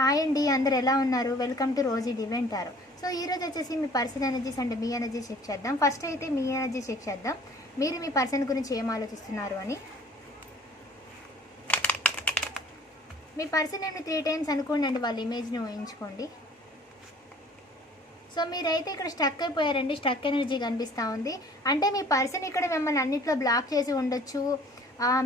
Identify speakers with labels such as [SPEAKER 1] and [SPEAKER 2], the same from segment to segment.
[SPEAKER 1] Hi అండి అందరు ఎలా ఉన్నారు? వెల్కమ్ టు రోజీ డివెంటారు సో ఈ రోజు వచ్చేసి మీ పర్సన్ ఎనర్జీస్ అండ్ మీ ఎనర్జీ చెక్ చేద్దాం. ఫస్ట్ అయితే మీ ఎనర్జీ చెక్ చేద్దాం. మీరు మీ పర్సన్ గురించి ఏం ఆలోచిస్తున్నారు అని. మీ పర్సన్ ఏమి త్రీ టైమ్స్ అనుకోండి అండి వాళ్ళ ఇమేజ్ని ఊహించుకోండి. సో మీరైతే ఇక్కడ స్టక్ అయిపోయారండి స్టక్ ఎనర్జీ కనిపిస్తూ ఉంది. అంటే మీ పర్సన్ ఇక్కడ మిమ్మల్ని అన్నిట్లో బ్లాక్ చేసి ఉండొచ్చు.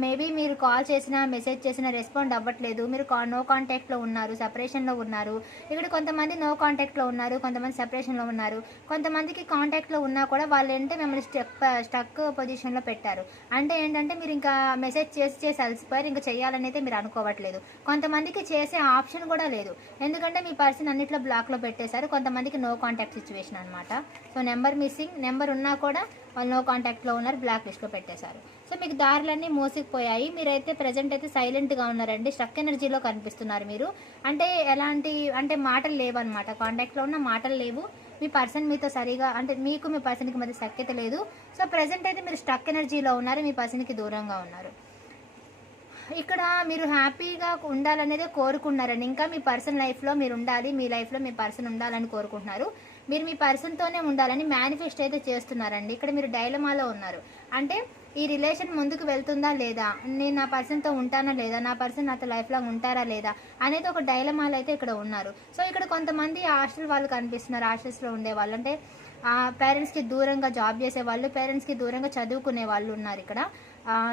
[SPEAKER 1] మేబీ మీరు కాల్ చేసినా మెసేజ్ చేసినా రెస్పాండ్ అవ్వట్లేదు. మీరు కా నో కాంటాక్ట్లో ఉన్నారు సపరేషన్లో ఉన్నారు. ఇక్కడ కొంతమంది నో కాంటాక్ట్లో ఉన్నారు కొంతమంది సపరేషన్లో ఉన్నారు. కొంతమందికి కాంటాక్ట్లో ఉన్నా కూడా వాళ్ళు ఏంటంటే మిమ్మల్ని స్టెక్ స్టక్ పొజిషన్లో పెట్టారు. అంటే ఏంటంటే మీరు ఇంకా మెసేజ్ చేసి చేసి అలసిపోయారు. ఇంకా చేయాలని అయితే మీరు అనుకోవట్లేదు. కొంతమందికి చేసే ఆప్షన్ కూడా లేదు. ఎందుకంటే మీ పర్సన్ అన్నిట్లో బ్లాక్లో పెట్టేశారు. కొంతమందికి నో కాంటాక్ట్ సిచ్యువేషన్ అనమాట సో నెంబర్ మిస్సింగ్. నెంబర్ ఉన్నా కూడా వాళ్ళు నో కాంటాక్ట్లో ఉన్నారు బ్లాక్ లిస్ట్లో పెట్టేశారు. సో మీకు దారులన్నీ మోసిపోయాయి. మీరైతే ప్రజెంట్ అయితే సైలెంట్గా ఉన్నారండి. స్ట్రక్ ఎనర్జీలో కనిపిస్తున్నారు మీరు. అంటే ఎలాంటి అంటే మాటలు లేవు అనమాట కాంటాక్ట్లో ఉన్న మాటలు లేవు. మీ పర్సన్ మీతో సరిగా అంటే మీకు మీ పర్సన్కి మధ్య సఖ్యత లేదు. సో ప్రజెంట్ అయితే మీరు స్ట్రక్ ఎనర్జీలో ఉన్నారు. మీ పర్సన్కి దూరంగా ఉన్నారు. ఇక్కడ మీరు హ్యాపీగా ఉండాలనేదే కోరుకున్నారండి. ఇంకా మీ పర్సన్ లైఫ్లో మీరు ఉండాలి. మీ లైఫ్లో మీ పర్సన్ ఉండాలని కోరుకుంటున్నారు. మీరు మీ పర్సన్తోనే ఉండాలని మేనిఫెస్ట్ అయితే చేస్తున్నారండి. ఇక్కడ మీరు డైలమాలో ఉన్నారు. అంటే ఈ రిలేషన్ ముందుకు వెళ్తుందా లేదా? నేను నా పర్సన్తో ఉంటానా లేదా? నా పర్సన్ నాతో లైఫ్ లాంగ్ ఉంటారా లేదా? అనేది ఒక డైలమాలు అయితే ఇక్కడ ఉన్నారు. సో ఇక్కడ కొంతమంది హాస్టల్ వాళ్ళు కనిపిస్తున్నారు హాస్టల్స్లో ఉండే వాళ్ళు అంటే పేరెంట్స్కి దూరంగా జాబ్ చేసే వాళ్ళు పేరెంట్స్కి దూరంగా చదువుకునే వాళ్ళు ఉన్నారు ఇక్కడ.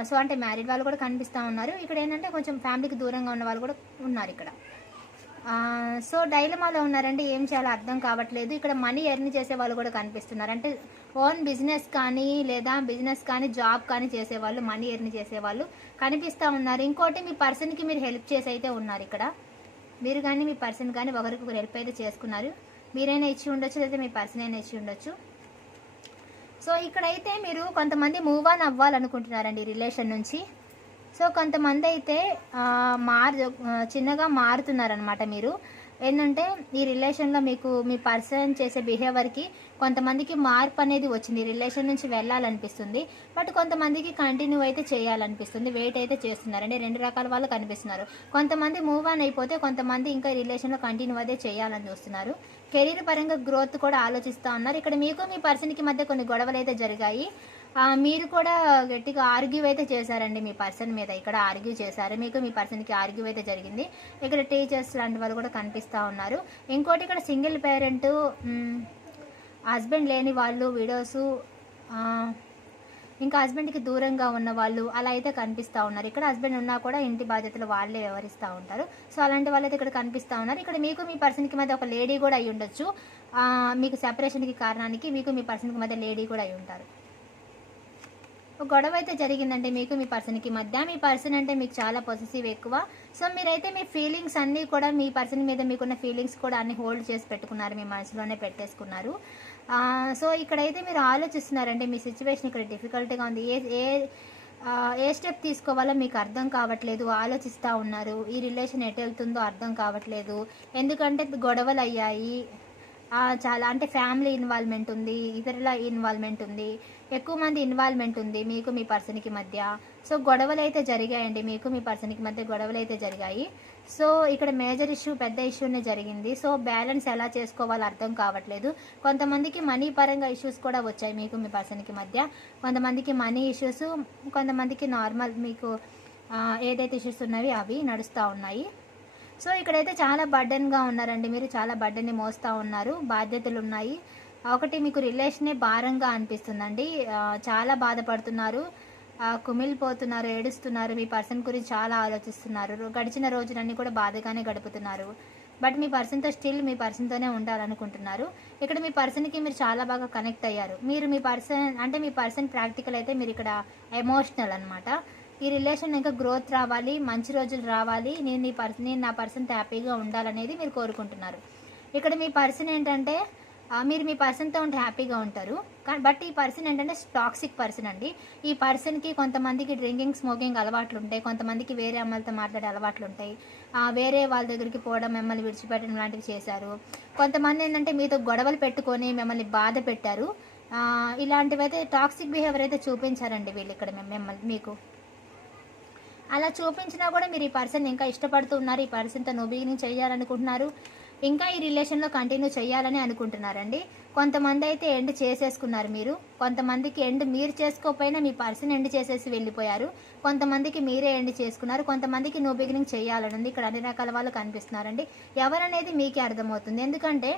[SPEAKER 1] సో అంటే మ్యారీడ్ వాళ్ళు కూడా కనిపిస్తూ ఉన్నారు. ఇక్కడ ఏంటంటే కొంచెం ఫ్యామిలీకి దూరంగా ఉన్న వాళ్ళు కూడా ఉన్నారు ఇక్కడ. సో డైలమాలో ఉన్నారంటే ఏం చేయాలో అర్థం కావట్లేదు. ఇక్కడ మనీ ఎర్న్ చేసే వాళ్ళు కూడా కనిపిస్తున్నారు. అంటే ఓన్ బిజినెస్ కానీ లేదా బిజినెస్ కానీ జాబ్ కానీ చేసేవాళ్ళు మనీ ఎర్న్ చేసేవాళ్ళు కనిపిస్తూ ఉన్నారు. ఇంకోటి మీ పర్సన్కి మీరు హెల్ప్ చేసి అయితే ఉన్నారు ఇక్కడ. మీరు కానీ మీ పర్సన్ కానీ ఒకరికి ఒకరు హెల్ప్ అయితే చేసుకున్నారు. మీరైనా ఇచ్చి ఉండొచ్చు లేదా మీ పర్సన్ అయినా ఇచ్చి ఉండొచ్చు. సో ఇక్కడైతే మీరు కొంతమంది మూవ్ ఆన్ అవ్వాలనుకుంటున్నారండి రిలేషన్ నుంచి. సో కొంతమంది అయితే మారు చిన్నగా మారుతున్నారనమాట మీరు. ఏంటంటే ఈ రిలేషన్లో మీకు మీ పర్సన్ చేసే బిహేవియర్కి కొంతమందికి మార్పు అనేది వచ్చింది. రిలేషన్ నుంచి వెళ్ళాలనిపిస్తుంది. బట్ కొంతమందికి కంటిన్యూ అయితే చేయాలనిపిస్తుంది. వెయిట్ అయితే చేస్తున్నారండి. రెండు రకాల వాళ్ళు కనిపిస్తున్నారు. కొంతమంది మూవ్ ఆన్ అయిపోతే కొంతమంది ఇంకా రిలేషన్లో కంటిన్యూ అయితే చేయాలని చూస్తున్నారు. కెరీర్ పరంగా గ్రోత్ కూడా ఆలోచిస్తూ ఉన్నారు. ఇక్కడ మీకు మీ పర్సన్కి మధ్య కొన్ని గొడవలు అయితే జరిగాయి. మీరు కూడా గట్టిగా ఆర్గ్యూ అయితే చేశారండి మీ పర్సన్ మీద. ఇక్కడ ఆర్గ్యూ చేశారు. మీకు మీ పర్సన్కి ఆర్గ్యూ అయితే జరిగింది. ఇక్కడ టీచర్స్ లాంటి వాళ్ళు కూడా కనిపిస్తూ ఉన్నారు. ఇంకోటి ఇక్కడ సింగిల్ పేరెంట్ హస్బెండ్ లేని వాళ్ళు విడోసు ఇంకా హస్బెండ్కి దూరంగా ఉన్న వాళ్ళు అలా అయితే కనిపిస్తూ ఉన్నారు. ఇక్కడ హస్బెండ్ ఉన్నా కూడా ఇంటి బాధ్యతలు వాళ్ళే వ్యవహరిస్తూ ఉంటారు. సో అలాంటి వాళ్ళు ఇక్కడ కనిపిస్తూ ఉన్నారు. ఇక్కడ మీకు మీ పర్సన్కి మధ్య ఒక లేడీ కూడా అయి ఉండొచ్చు మీకు సెపరేషన్కి కారణానికి మీకు మీ పర్సన్కి మధ్య లేడీ కూడా అయి ఉంటారు గొడవ అయితే జరిగిందంటే మీకు మీ పర్సన్కి. మధ్య మీ పర్సన్ అంటే మీకు చాలా పొజిటివ్ ఎక్కువ. సో మీరైతే మీ ఫీలింగ్స్ అన్నీ కూడా మీ పర్సన్ మీద మీకున్న ఫీలింగ్స్ కూడా అన్ని హోల్డ్ చేసి పెట్టుకున్నారు మీ మనసులోనే పెట్టేసుకున్నారు. సో ఇక్కడైతే మీరు ఆలోచిస్తున్నారంటే మీ సిచ్యువేషన్ ఇక్కడ డిఫికల్ట్గా ఉంది. ఏ ఏ ఏ స్టెప్ తీసుకోవాలో మీకు అర్థం కావట్లేదు ఆలోచిస్తూ ఉన్నారు. ఈ రిలేషన్ ఎటు వెళ్తుందో అర్థం కావట్లేదు. ఎందుకంటే గొడవలు అయ్యాయి చాలా అంటే ఫ్యామిలీ ఇన్వాల్వ్మెంట్ ఉంది ఇతరుల ఇన్వాల్వ్మెంట్ ఉంది ఎక్కువ మంది ఇన్వాల్వ్మెంట్ ఉంది మీకు మీ పర్సన్కి మధ్య. సో గొడవలు అయితే జరిగాయండి మీకు మీ పర్సన్కి మధ్య గొడవలు అయితే జరిగాయి. సో ఇక్కడ మేజర్ ఇష్యూ పెద్ద ఇష్యూనే జరిగింది. సో బ్యాలెన్స్ ఎలా చేసుకోవాలో అర్థం కావట్లేదు. కొంతమందికి మనీ పరంగా ఇష్యూస్ కూడా వచ్చాయి మీకు మీ పర్సన్కి మధ్య. కొంతమందికి మనీ ఇష్యూస్ కొంతమందికి నార్మల్ మీకు ఏదైతే ఇష్యూస్ ఉన్నవి అవి నడుస్తూ ఉన్నాయి. సో ఇక్కడైతే చాలా బర్డెన్గా ఉన్నారండి. మీరు చాలా బర్డెన్ని మోస్తూ ఉన్నారు. బాధ్యతలు ఉన్నాయి ఒకటి మీకు రిలేషనే భారంగా అనిపిస్తుందండి. చాలా బాధపడుతున్నారు. కుమిలిపోతున్నారు ఏడుస్తున్నారు. మీ పర్సన్ గురించి చాలా ఆలోచిస్తున్నారు. గడిచిన రోజులన్నీ కూడా బాధగానే గడుపుతున్నారు. బట్ మీ పర్సన్తో స్టిల్ మీ పర్సన్తోనే ఉండాలనుకుంటున్నారు. ఇక్కడ మీ పర్సన్కి మీరు చాలా బాగా కనెక్ట్ అయ్యారు. మీరు మీ పర్సన్ అంటే మీ పర్సన్ ప్రాక్టికల్ అయితే మీరు ఇక్కడ ఎమోషనల్ అనమాట ఈ రిలేషన్ ఇంకా గ్రోత్ రావాలి మంచి రోజులు రావాలి. నేను ఈ పర్సన్ నేను నా పర్సన్తో హ్యాపీగా ఉండాలనేది మీరు కోరుకుంటున్నారు. ఇక్కడ మీ పర్సన్ ఏంటంటే మీరు మీ పర్సన్తో ఉంటే హ్యాపీగా ఉంటారు. కానీ బట్ ఈ పర్సన్ ఏంటంటే టాక్సిక్ పర్సన్ అండి. ఈ పర్సన్కి కొంతమందికి డ్రింకింగ్ స్మోకింగ్ అలవాట్లు ఉంటాయి కొంతమందికి వేరే అమ్మాయిలతో మాట్లాడే అలవాట్లు ఉంటాయి వేరే వాళ్ళ దగ్గరికి పోవడం మిమ్మల్ని విడిచిపెట్టడం లాంటివి చేశారు. కొంతమంది ఏంటంటే మీతో గొడవలు పెట్టుకొని మిమ్మల్ని బాధ పెట్టారు. ఇలాంటివైతే టాక్సిక్ బిహేవియర్ అయితే చూపించారండి వీళ్ళు ఇక్కడ మిమ్మల్ని మీకు. అలా చూపించినా కూడా మీరు ఈ పర్సన్ ఇంకా ఇష్టపడుతూ ఉన్నారు ఈ పర్సన్తో నువ్వు బిగినింగ్ చేయాలనుకుంటున్నారు. ఇంకా ఈ రిలేషన్లో కంటిన్యూ చేయాలని అనుకుంటున్నారండి. కొంతమంది అయితే ఎండ్ చేసేసుకున్నారు మీరు. కొంతమందికి ఎండ్ మీరు చేసుకోకపోయినా మీ పర్సన్ ఎండ్ చేసేసి వెళ్ళిపోయారు. కొంతమందికి మీరే ఎండ్ చేసుకున్నారు. కొంతమందికి నో బిగినింగ్ చేయాలని ఉంది. ఇక్కడ అన్ని రకాల వాళ్ళు కనిపిస్తున్నారండి. ఎవరనేది మీకే అర్థమవుతుంది. ఎందుకంటే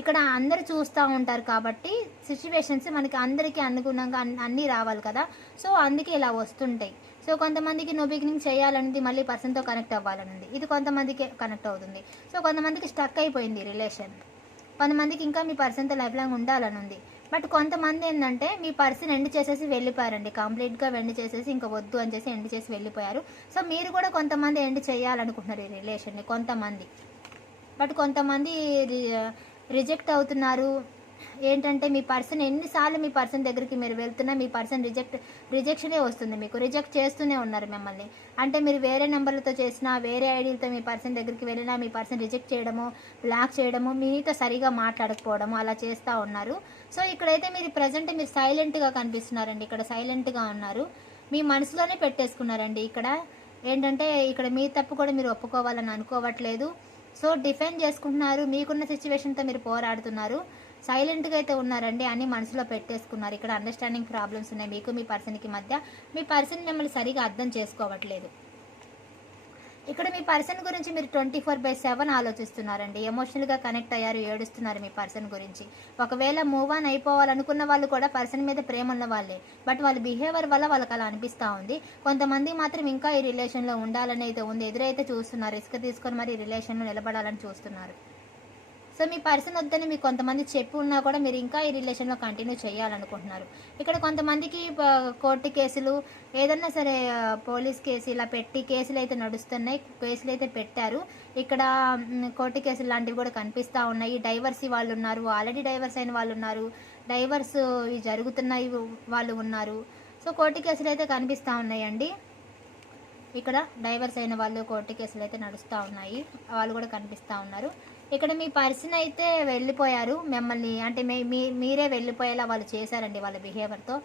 [SPEAKER 1] ఇక్కడ అందరు చూస్తూ ఉంటారు కాబట్టి సిచ్యువేషన్స్ మనకి అందరికీ అనుగుణంగా అన్నీ రావాలి కదా. సో అందుకే ఇలా వస్తుంటాయి. సో కొంతమందికి నో బిగినింగ్ చేయాలనేది మళ్ళీ పర్సన్తో కనెక్ట్ అవ్వాలనుంది. ఇది కొంతమందికి కనెక్ట్ అవుతుంది. సో కొంతమందికి స్టక్ అయిపోయింది రిలేషన్ కొంతమందికి ఇంకా మీ పర్సన్తో లైఫ్ లాంగ్ ఉండాలని ఉంది బట్ కొంతమంది ఏంటంటే మీ పర్సన్ ఎండ్ చేసేసి వెళ్ళిపోయారండి. కంప్లీట్గా ఎండ్ చేసేసి ఇంకా వద్దు అని చేసి ఎండ్ చేసి వెళ్ళిపోయారు. సో మీరు కూడా కొంతమంది ఎండ్ చేయాలనుకుంటున్నారు ఈ రిలేషన్ని కొంతమంది. బట్ కొంతమంది రి- రిజెక్ట్ అవుతున్నారు. ఏంటంటే మీ పర్సన్ ఎన్నిసార్లు మీ పర్సన్ దగ్గరికి మీరు వెళ్తున్నా మీ పర్సన్ రిజెక్ట్ రిజెక్షనే వస్తుంది. మీకు రిజెక్ట్ చేస్తూనే ఉన్నారు మిమ్మల్ని. అంటే మీరు వేరే నెంబర్లతో చేసినా వేరే ఐడీలతో మీ పర్సన్ దగ్గరికి వెళ్ళినా మీ పర్సన్ రిజెక్ట్ చేయడము బ్లాక్ చేయడము మీతో సరిగా మాట్లాడకపోవడము అలా చేస్తూ ఉన్నారు. సో ఇక్కడైతే మీరు ప్రజెంట్ మీరు సైలెంట్గా కనిపిస్తున్నారండి. ఇక్కడ సైలెంట్గా ఉన్నారు. మీ మనసులోనే పెట్టేసుకున్నారండి ఇక్కడ. ఏంటంటే ఇక్కడ మీ తప్పు కూడా మీరు ఒప్పుకోవాలని అనుకోవట్లేదు. సో డిఫెండ్ చేసుకుంటున్నారు. మీకున్న సిచ్యువేషన్తో మీరు పోరాడుతున్నారు. సైలెంట్గా అయితే ఉన్నారండి అన్ని మనసులో పెట్టేసుకున్నారు. ఇక్కడ అండర్స్టాండింగ్ ప్రాబ్లమ్స్ ఉన్నాయి. మీకు మీ పర్సన్కి మధ్య మీ పర్సన్ మిమ్మల్ని సరిగా అర్థం చేసుకోవట్లేదు. ఇక్కడ మీ పర్సన్ గురించి మీరు ట్వంటీ ఫోర్ బై సెవెన్ ఆలోచిస్తున్నారండి ఎమోషనల్గా కనెక్ట్ అయ్యారు ఏడుస్తున్నారు మీ పర్సన్ గురించి. ఒకవేళ మూవ్ ఆన్ అయిపోవాలనుకున్న వాళ్ళు కూడా పర్సన్ మీద ప్రేమ ఉన్న వాళ్ళే. బట్ వాళ్ళ బిహేవియర్ వల్ల వాళ్ళకి అలా అనిపిస్తూ ఉంది. కొంతమంది మాత్రం ఇంకా ఈ రిలేషన్లో ఉండాలని అయితే ఉంది. ఎదురైతే చూస్తున్నారు రిస్క్ తీసుకొని మరి ఈ రిలేషన్లో నిలబడాలని చూస్తున్నారు. సో మీ పర్సన్ వద్దని మీకు కొంతమంది చెప్పి ఉన్నా కూడా మీరు ఇంకా ఈ రిలేషన్లో కంటిన్యూ చేయాలనుకుంటున్నారు. ఇక్కడ కొంతమందికి కోర్టు కేసులు ఏదన్నా సరే పోలీస్ కేసు ఇలా పెట్టి కేసులు అయితే నడుస్తున్నాయి కేసులు అయితే పెట్టారు. ఇక్కడ కోర్టు కేసులు లాంటివి కూడా కనిపిస్తూ ఉన్నాయి. డైవర్స్ వాళ్ళు ఉన్నారు ఆల్రెడీ డైవర్స్ అయిన వాళ్ళు ఉన్నారు. డైవర్స్ ఇవి జరుగుతున్నాయి వాళ్ళు ఉన్నారు. సో కోర్టు కేసులు అయితే కనిపిస్తూ ఉన్నాయండి. ఇక్కడ డైవర్స్ అయిన వాళ్ళు కోర్టు కేసులు అయితే నడుస్తూ ఉన్నాయి. వాళ్ళు కూడా కనిపిస్తూ ఉన్నారు. ఇక్కడ మీ పర్సన్ అయితే వెళ్ళిపోయారు మిమ్మల్ని. అంటే మీ మీ- మీరే వెళ్ళిపోయేలా వాళ్ళు చేశారండి వాళ్ళ బిహేవియర్తో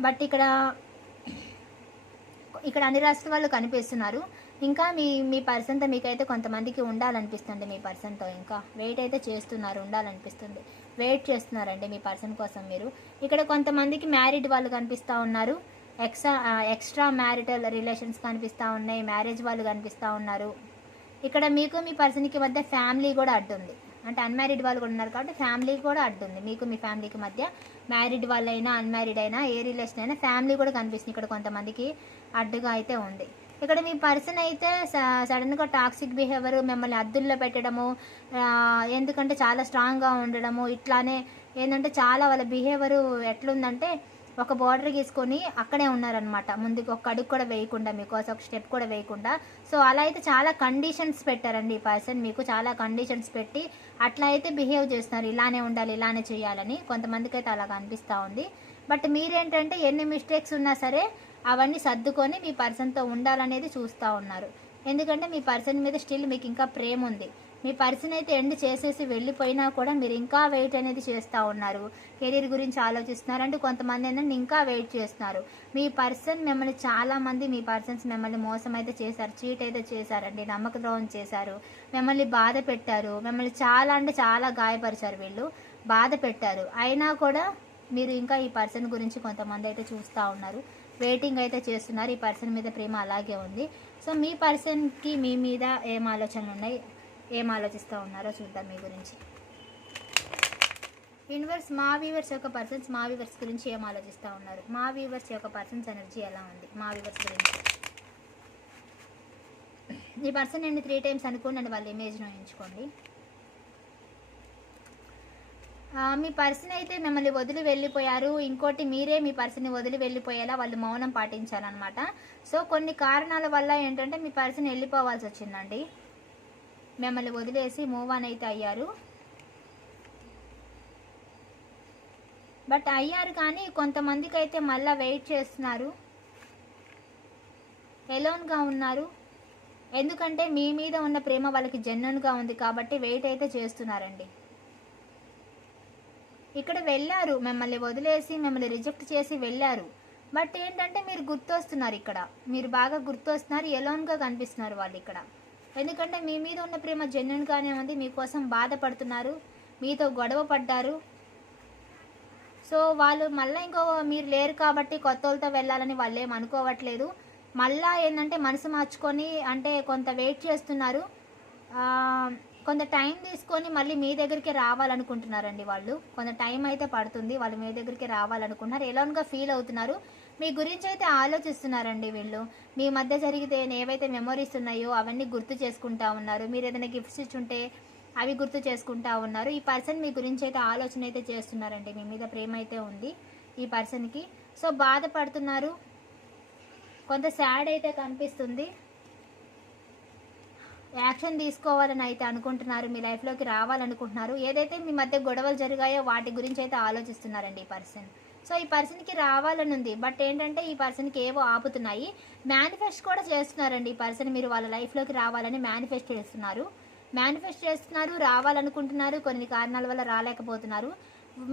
[SPEAKER 1] బట్ ఇక్కడ ఇక్కడ అన్ని రాష్ట్ర వాళ్ళు కనిపిస్తున్నారు. ఇంకా మీ మీ పర్సన్తో మీకైతే కొంతమందికి ఉండాలనిపిస్తుంది మీ పర్సన్తో ఇంకా. వెయిట్ అయితే చేస్తున్నారు ఉండాలనిపిస్తుంది. వెయిట్ చేస్తున్నారండి మీ పర్సన్ కోసం మీరు. ఇక్కడ కొంతమందికి మ్యారీడ్ వాళ్ళు కనిపిస్తూ ఉన్నారు. ఎక్స్ట్రా ఎక్స్ట్రా మ్యారిటల్ రిలేషన్స్ కనిపిస్తూ ఉన్నాయి మ్యారేజ్ వాళ్ళు కనిపిస్తూ ఉన్నారు. ఇక్కడ మీకు మీ పర్సన్కి మధ్య ఫ్యామిలీ కూడా అడ్డుంది. అంటే అన్మ్యారీడ్ వాళ్ళు కూడా ఉన్నారు కాబట్టి ఫ్యామిలీ కూడా అడ్డుంది. మీకు మీ ఫ్యామిలీకి మధ్య మ్యారీడ్ వాళ్ళైనా అన్మ్యారీడ్ అయినా ఏ రిలేషన్ అయినా ఫ్యామిలీ కూడా కనిపిస్తుంది. ఇక్కడ కొంతమందికి అడ్డుగా అయితే ఉంది. ఇక్కడ మీ పర్సన్ అయితే స- సడన్గా టాక్సిక్ బిహేవియర్ మిమ్మల్ని అద్దుల్లో పెట్టడము ఎందుకంటే చాలా స్ట్రాంగ్గా ఉండడము ఇట్లానే ఏంటంటే చాలా వాళ్ళ బిహేవియర్ ఎట్లుందంటే ఒక బార్డర్ గీసుకొని అక్కడే ఉన్నారనమాట ముందుకు ఒక అడుగు కూడా వేయకుండా మీకోసం ఒక స్టెప్ కూడా వేయకుండా. సో అలా అయితే చాలా కండిషన్స్ పెట్టారండి ఈ పర్సన్ మీకు చాలా కండిషన్స్ పెట్టి అట్లా అయితే బిహేవ్ చేస్తున్నారు. ఇలానే ఉండాలి ఇలానే చేయాలని. కొంతమందికి అయితే అలాగ అనిపిస్తూ ఉంది. బట్ మీరేంటంటే ఎన్ని మిస్టేక్స్ ఉన్నా సరే అవన్నీ సర్దుకొని మీ పర్సన్తో ఉండాలనేది చూస్తూ ఉన్నారు. ఎందుకంటే మీ పర్సన్ మీద స్టిల్ మీకు ఇంకా ప్రేమ ఉంది. మీ పర్సన్ అయితే ఎండ్ చేసేసి వెళ్ళిపోయినా కూడా మీరు ఇంకా వెయిట్ అనేది చేస్తూ ఉన్నారు. కెరీర్ గురించి ఆలోచిస్తున్నారు అంటే కొంతమంది ఏంటంటే ఇంకా వెయిట్ చేస్తున్నారు. మీ పర్సన్ మిమ్మల్ని చాలామంది మీ పర్సన్స్ మిమ్మల్ని మోసం అయితే చేశారు చీట్ అయితే చేశారండి నమ్మక ద్రోహం చేశారు మిమ్మల్ని బాధ పెట్టారు మిమ్మల్ని చాలా అంటే చాలా గాయపరిచారు వీళ్ళు బాధ పెట్టారు. అయినా కూడా మీరు ఇంకా ఈ పర్సన్ గురించి కొంతమంది అయితే చూస్తూ ఉన్నారు. వెయిటింగ్ అయితే చేస్తున్నారు. ఈ పర్సన్ మీద ప్రేమ అలాగే ఉంది. సో మీ పర్సన్కి మీ మీద ఏం ఆలోచనలు ఉన్నాయి? ఏం ఆలోచిస్తూ ఉన్నారో చూద్దాం మీ గురించి. యూనివర్స్ మా వ్యూవర్స్ యొక్క పర్సన్స్ మా వ్యూవర్స్ గురించి ఏం ఆలోచిస్తూ ఉన్నారు? మా వ్యూవర్స్ యొక్క పర్సన్స్ ఎనర్జీ ఎలా ఉంది? మా వ్యూవర్స్ గురించి. ఈ పర్సన్ నేను త్రీ టైమ్స్ అనుకోండి వాళ్ళ ఇమేజ్ను ఎంచుకోండి మీ పర్సన్ అయితే మిమ్మల్ని వదిలి వెళ్ళిపోయారు. ఇంకోటి మీరే మీ పర్సన్ని వదిలి వెళ్ళిపోయేలా వాళ్ళు మౌనం పాటించాలన్నమాట. సో కొన్ని కారణాల వల్ల ఏంటంటే మీ పర్సన్ వెళ్ళిపోవాల్సి వచ్చిందండి. మిమ్మల్ని వదిలేసి మూవ్ ఆన్ అయితే అయ్యారు. బట్ అయ్యారు కానీ కొంతమందికి అయితే మళ్ళీ వెయిట్ చేస్తున్నారు. ఎలోన్గా ఉన్నారు. ఎందుకంటే మీ మీద ఉన్న ప్రేమ వాళ్ళకి జెన్యున్గా ఉంది కాబట్టి వెయిట్ అయితే చేస్తున్నారండి. ఇక్కడ వెళ్ళారు మిమ్మల్ని వదిలేసి మిమ్మల్ని రిజెక్ట్ చేసి వెళ్ళారు. బట్ ఏంటంటే మీరు గుర్తొస్తున్నారు ఇక్కడ. మీరు బాగా గుర్తొస్తున్నారు ఎలోన్గా కనిపిస్తున్నారు వాళ్ళు ఇక్కడ. ఎందుకంటే మీ మీద ఉన్న ప్రేమ జెన్యున్గానే ఉంది మీకోసం బాధపడుతున్నారు మీతో గొడవ పడ్డారు. సో వాళ్ళు మళ్ళీ ఇంకో మీరు లేరు కాబట్టి కొత్త వాళ్ళతో వెళ్ళాలని వాళ్ళు ఏం అనుకోవట్లేదు. మళ్ళీ ఏంటంటే మనసు మార్చుకొని అంటే కొంత వెయిట్ చేస్తున్నారు. కొంత టైం తీసుకొని మళ్ళీ మీ దగ్గరికి రావాలనుకుంటున్నారండి వాళ్ళు. కొంత టైం అయితే పడుతుంది వాళ్ళు మీ దగ్గరికి రావాలనుకుంటున్నారు. ఎలాగా ఫీల్ అవుతున్నారు? మీ గురించి అయితే ఆలోచిస్తున్నారండి వీళ్ళు. మీ మధ్య జరిగితే ఏవైతే మెమొరీస్ ఉన్నాయో అవన్నీ గుర్తు చేసుకుంటా ఉన్నారు. మీరు ఏదైనా గిఫ్ట్స్ ఇచ్చుంటే అవి గుర్తు చేసుకుంటా ఉన్నారు. ఈ పర్సన్ మీ గురించి అయితే ఆలోచన అయితే చేస్తున్నారండి. మీ మీద ప్రేమ అయితే ఉంది ఈ పర్సన్కి. సో బాధపడుతున్నారు. కొంత సాడ్ అయితే కనిపిస్తుంది. యాక్షన్ తీసుకోవాలని అయితే అనుకుంటున్నారు మీ లైఫ్లోకి రావాలనుకుంటున్నారు. ఏదైతే మీ మధ్య గొడవలు జరిగాయో వాటి గురించి అయితే ఆలోచిస్తున్నారండి ఈ పర్సన్. సో ఈ పర్సన్కి రావాలని ఉంది. బట్ ఏంటంటే ఈ పర్సన్కి ఏవో ఆపుతున్నాయి. మేనిఫెస్ట్ కూడా చేస్తున్నారండి ఈ పర్సన్. మీరు వాళ్ళ లైఫ్లోకి రావాలని మేనిఫెస్ట్ చేస్తున్నారు. మేనిఫెస్ట్ చేస్తున్నారు రావాలనుకుంటున్నారు. కొన్ని కారణాల వల్ల రాలేకపోతున్నారు.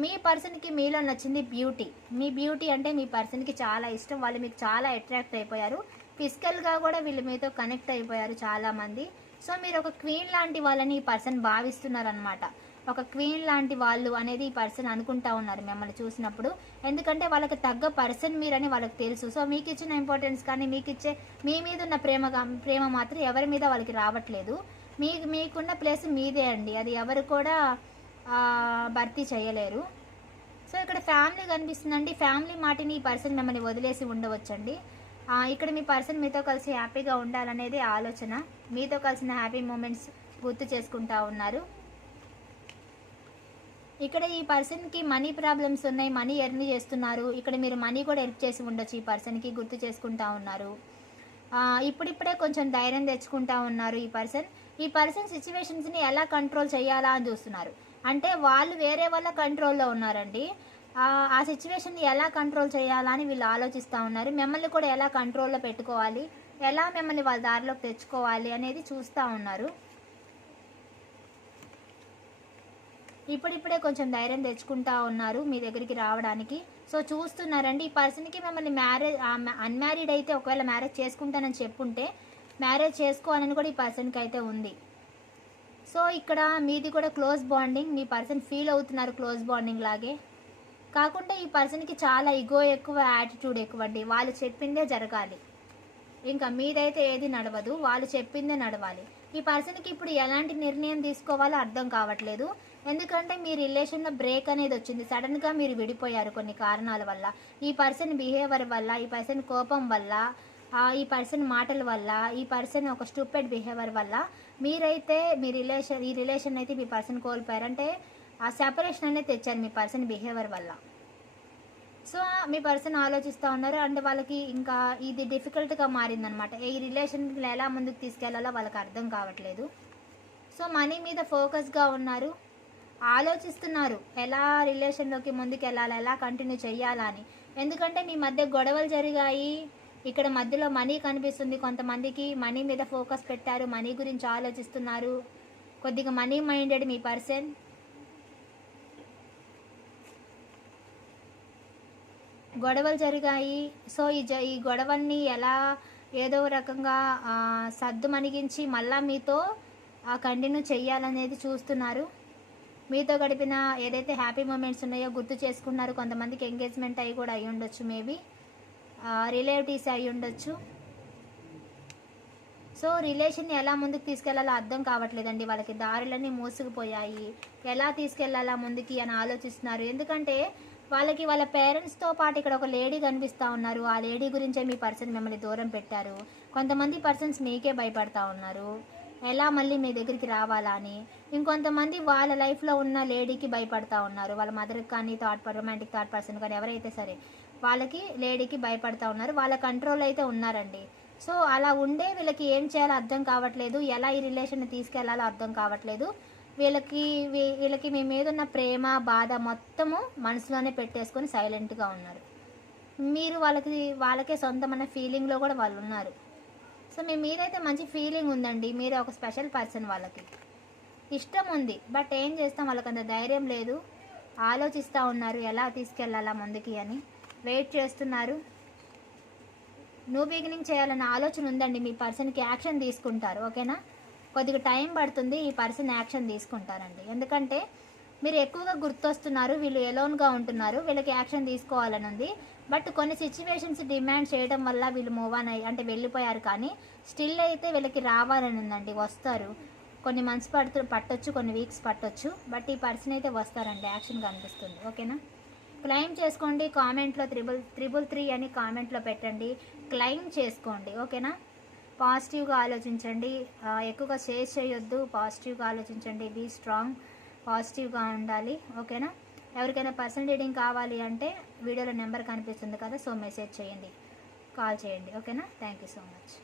[SPEAKER 1] మీ పర్సన్కి మీలో నచ్చింది బ్యూటీ మీ బ్యూటీ అంటే మీ పర్సన్కి చాలా ఇష్టం. వాళ్ళు మీకు చాలా అట్రాక్ట్ అయిపోయారు. ఫిజికల్గా కూడా వీళ్ళు మీతో కనెక్ట్ అయిపోయారు చాలామంది సో మీరు ఒక క్వీన్ లాంటి వాళ్ళని ఈ పర్సన్ భావిస్తున్నారనమాట ఒక క్వీన్ లాంటి వాళ్ళు అనేది ఈ పర్సన్ అనుకుంటా ఉన్నారు మిమ్మల్ని చూసినప్పుడు. ఎందుకంటే వాళ్ళకి తగ్గ పర్సన్ మీరని వాళ్ళకి తెలుసు. సో మీకు ఇచ్చిన ఇంపార్టెన్స్ కానీ మీకు ఇచ్చే మీ మీద ఉన్న ప్రేమ ప్రేమ మాత్రం ఎవరి మీద వాళ్ళకి రావట్లేదు. మీ మీకున్న ప్లేస్ మీదే అండి. అది ఎవరు కూడా భర్తీ చేయలేరు. సో ఇక్కడ ఫ్యామిలీ కనిపిస్తుందండి. ఫ్యామిలీ మాటిని ఈ పర్సన్ మిమ్మల్ని వదిలేసి ఉండవచ్చండి. ఇక్కడ మీ పర్సన్ మీతో కలిసి హ్యాపీగా ఉండాలనేది ఆలోచన. మీతో కలిసిన హ్యాపీ మూమెంట్స్ గుర్తు చేసుకుంటా ఉన్నారు. ఇక్కడ ఈ పర్సన్కి మనీ ప్రాబ్లమ్స్ ఉన్నాయి మనీ ఎర్న్ చేస్తున్నారు. ఇక్కడ మీరు మనీ కూడా హెల్ప్ చేసి ఉండొచ్చు ఈ పర్సన్కి గుర్తు చేసుకుంటా ఉన్నారు. ఇప్పుడిప్పుడే కొంచెం ధైర్యం తెచ్చుకుంటా ఉన్నారు ఈ పర్సన్. ఈ పర్సన్ సిచ్యువేషన్స్ని ఎలా కంట్రోల్ చేయాలా అని చూస్తున్నారు. అంటే వాళ్ళు వేరే వాళ్ళ కంట్రోల్లో ఉన్నారండి. ఆ, సిచ్యువేషన్ని ఎలా కంట్రోల్ చేయాలని వీళ్ళు ఆలోచిస్తూ ఉన్నారు. మిమ్మల్ని కూడా ఎలా కంట్రోల్లో పెట్టుకోవాలి? ఎలా మిమ్మల్ని వాళ్ళ దారిలోకి తెచ్చుకోవాలి అనేది చూస్తూ ఉన్నారు. ఇప్పుడిప్పుడే కొంచెం ధైర్యం తెచ్చుకుంటా ఉన్నారు మీ దగ్గరికి రావడానికి. సో చూస్తున్నారండి ఈ పర్సన్కి మిమ్మల్ని మ్యారేజ్ అన్మ్యారీడ్ అయితే ఒకవేళ మ్యారేజ్ చేసుకుంటానని చెప్పుంటే మ్యారేజ్ చేసుకోవాలని కూడా ఈ పర్సన్కి అయితే ఉంది. సో ఇక్కడ మీది కూడా క్లోజ్ బాండింగ్ మీ పర్సన్ ఫీల్ అవుతున్నారు క్లోజ్ బాండింగ్ లాగే. కాకుండా ఈ పర్సన్కి చాలా ఇగో ఎక్కువ యాటిట్యూడ్ ఎక్కువ అండి. వాళ్ళు చెప్పిందే జరగాలి. ఇంకా మీదైతే ఏది నడవదు వాళ్ళు చెప్పిందే నడవాలి. ఈ పర్సన్కి ఇప్పుడు ఎలాంటి నిర్ణయం తీసుకోవాలో అర్థం కావట్లేదు. ఎందుకంటే మీ రిలేషన్లో బ్రేక్ అనేది వచ్చింది. సడన్గా మీరు విడిపోయారు కొన్ని కారణాల వల్ల. ఈ పర్సన్ బిహేవియర్ వల్ల ఈ పర్సన్ కోపం వల్ల ఈ పర్సన్ మాటల వల్ల ఈ పర్సన్ ఒక స్టూపెడ్ బిహేవియర్ వల్ల మీరైతే మీ రిలేషన్ ఈ రిలేషన్ అయితే మీ పర్సన్ కోల్పోయారు. అంటే ఆ సెపరేషన్ అనేది తెచ్చారు మీ పర్సన్ బిహేవియర్ వల్ల. సో మీ పర్సన్ ఆలోచిస్తూ ఉన్నారు అండ్ వాళ్ళకి ఇంకా ఇది డిఫికల్ట్గా మారిందనమాట ఈ రిలేషన్ ఎలా ముందుకు తీసుకెళ్ళాలో వాళ్ళకి అర్థం కావట్లేదు. సో మనీ మీద ఫోకస్గా ఉన్నారు. ఆలోచిస్తున్నారు ఎలా రిలేషన్లోకి ముందుకు వెళ్ళాలి ఎలా కంటిన్యూ చేయాలని. ఎందుకంటే మీ మధ్య గొడవలు జరిగాయి. ఇక్కడ మధ్యలో మనీ కనిపిస్తుంది. కొంతమందికి మనీ మీద ఫోకస్ పెట్టారు మనీ గురించి ఆలోచిస్తున్నారు. కొద్దిగా మనీ మైండెడ్ మీ పర్సన్ గొడవలు జరిగాయి. సో ఈ జ ఈ గొడవని ఎలా ఏదో రకంగా సర్దు మణిగించి మళ్ళా మీతో కంటిన్యూ చేయాలనేది చూస్తున్నారు. మీతో గడిపిన ఏదైతే హ్యాపీ మూమెంట్స్ ఉన్నాయో గుర్తు చేసుకున్నారు. కొంతమందికి ఎంగేజ్మెంట్ అయ్యి కూడా అయి ఉండొచ్చు మేబీ. రిలేటివ్స్ అయి ఉండొచ్చు. సో రిలేషన్ని ఎలా ముందుకు తీసుకెళ్ళాలో అర్థం కావట్లేదండి. వాళ్ళకి దారులన్నీ మూసుకుపోయాయి. ఎలా తీసుకెళ్ళాలా ముందుకి అని ఆలోచిస్తున్నారు. ఎందుకంటే వాళ్ళకి వాళ్ళ పేరెంట్స్తో పాటు ఇక్కడ ఒక లేడీ కనిపిస్తూ ఉన్నారు. ఆ లేడీ గురించే మీ పర్సన్ మిమ్మల్ని దూరం పెట్టారు. కొంతమంది పర్సన్స్ మీకే భయపడతా ఉన్నారు. ఎలా మళ్ళీ మీ దగ్గరికి రావాలా అని. ఇంకొంతమంది వాళ్ళ లైఫ్లో ఉన్న లేడీకి భయపడతా ఉన్నారు. వాళ్ళ మదర్కి కానీ థాట్ రొమాంటిక్ థాట్ పర్సన్ కానీ ఎవరైతే సరే వాళ్ళకి లేడీకి భయపడతా ఉన్నారు. వాళ్ళ కంట్రోల్ అయితే ఉన్నారండి. సో అలా ఉండే వీళ్ళకి ఏం చేయాలో అర్థం కావట్లేదు. ఎలా ఈ రిలేషన్ తీసుకెళ్ళాలో అర్థం కావట్లేదు. వీళ్ళకి వీ- వీళ్ళకి మీ మీద ఉన్న ప్రేమ బాధ మొత్తము మనసులోనే పెట్టేసుకొని సైలెంట్గా ఉన్నారు. మీరు వాళ్ళకి వాళ్ళకే సొంతమైన ఫీలింగ్లో కూడా వాళ్ళు ఉన్నారు. సో మీ మీదైతే మంచి ఫీలింగ్ ఉందండి. మీరు ఒక స్పెషల్ పర్సన్ వాళ్ళకి. ఇష్టం ఉంది బట్ ఏం చేస్తాం? వాళ్ళకి అంత ధైర్యం లేదు. ఆలోచిస్తూ ఉన్నారు ఎలా తీసుకెళ్ళాలా ముందుకి అని. వెయిట్ చేస్తున్నారు. న్యూ బిగినింగ్ చేయాలన్న ఆలోచన ఉందండి. మీ పర్సన్కి యాక్షన్ తీసుకుంటారు ఓకేనా? కొద్దిగా టైం పడుతుంది ఈ పర్సన్ యాక్షన్ తీసుకుంటారండి. ఎందుకంటే మీరు ఎక్కువగా గుర్తొస్తున్నారు వీళ్ళు ఎలోన్గా ఉంటున్నారు వీళ్ళకి యాక్షన్ తీసుకోవాలని ఉంది. బట్ కొన్ని సిచ్యువేషన్స్ డిమాండ్ చేయడం వల్ల వీళ్ళు మూవ్ ఆన్ అయ్యి అంటే వెళ్ళిపోయారు కానీ స్టిల్ అయితే వీళ్ళకి రావాలని ఉందండి. వస్తారు. కొన్ని మంత్స్ పడుతు పట్టొచ్చు కొన్ని వీక్స్ పట్టొచ్చు. బట్ ఈ పర్సన్ అయితే వస్తారండి. యాక్షన్ కనిపిస్తుంది ఓకేనా? క్లెయిమ్ చేసుకోండి. కామెంట్లో త్రిబుల్ త్రిబుల్ త్రీ అని కామెంట్లో పెట్టండి. క్లెయిమ్ చేసుకోండి. ఓకేనా? పాజిటివ్గా ఆలోచించండి. ఎక్కువగా షేర్ చేయొద్దు. పాజిటివ్గా ఆలోచించండి. బీ స్ట్రాంగ్ పాజిటివ్గా ఉండాలి. ఓకేనా? ఎవరికైనా పర్సనల్ రీడింగ్ కావాలి అంటే వీడియోలో నెంబర్ కనిపిస్తుంది కదా సో మెసేజ్ చేయండి. కాల్ చేయండి. ఓకేనా? Thank you so much.